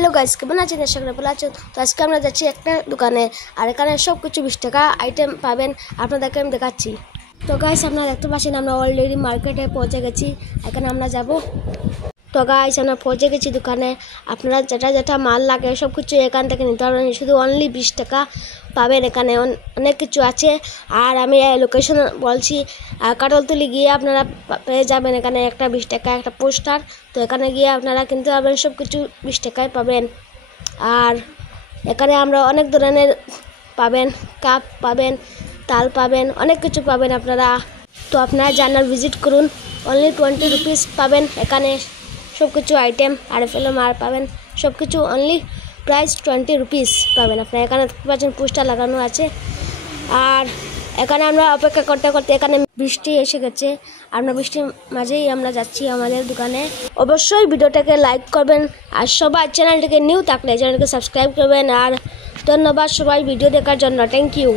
Hello guys, কেমন আছেন? আশা করি ভালো আছেন। তো আজকে আমরা যাচ্ছি একটা দোকানে, আর এখানে সব কিছু 20 টাকা আইটেম পাবেন। আপনাদেরকে আমি দেখাচ্ছি। তো গাইস, আপনারা দেখতে পাচ্ছেন আমরা অলরেডি মার্কেটে পৌঁছে গেছি। এখানে আমরা যাব। তো গাইস, আমরা পৌঁছে গেছি দোকানে। আপনারা যেটা যেটা মাল লাগে সব কিছু এখান থেকে নিতে পারবেন। শুধু অনলি 20 টাকা পাবেন। এখানে অনেক কিছু আছে। আর আমি লোকেশন বলছি, কাটলতলি গিয়ে আপনারা পেয়ে যাবেন এখানে একটা 20 টাকা একটা পোস্টার। তো এখানে গিয়ে আপনারা কিনতে পারবেন, সব কিছু 20 টাকায় পাবেন। আর এখানে আমরা অনেক ধরনের পাবেন, কাপ পাবেন, তাল পাবেন, অনেক কিছু পাবেন আপনারা। তো আপনারা যান আর ভিজিট করুন। অনলি 20 রুপিস পাবেন এখানে সব কিছু আইটেম। আর মার পাবেন সব কিছু অনলি প্রাইস 20 রুপিস পাবেন। আপনারা এখানে দেখতে পাচ্ছেন পোস্টার লাগানো আছে। আর এখানে আমরা অপেক্ষা করতে করতে এখানে বৃষ্টি এসে গেছে। আমরা বৃষ্টির মাঝেই আমরা যাচ্ছি আমাদের দোকানে। অবশ্যই ভিডিওটাকে লাইক করবেন, আর সবাই চ্যানেলটিকে নিউ থাকলে চ্যানেলকে সাবস্ক্রাইব করবেন। আর ধন্যবাদ সবাই ভিডিও দেখার জন্য। Thank you.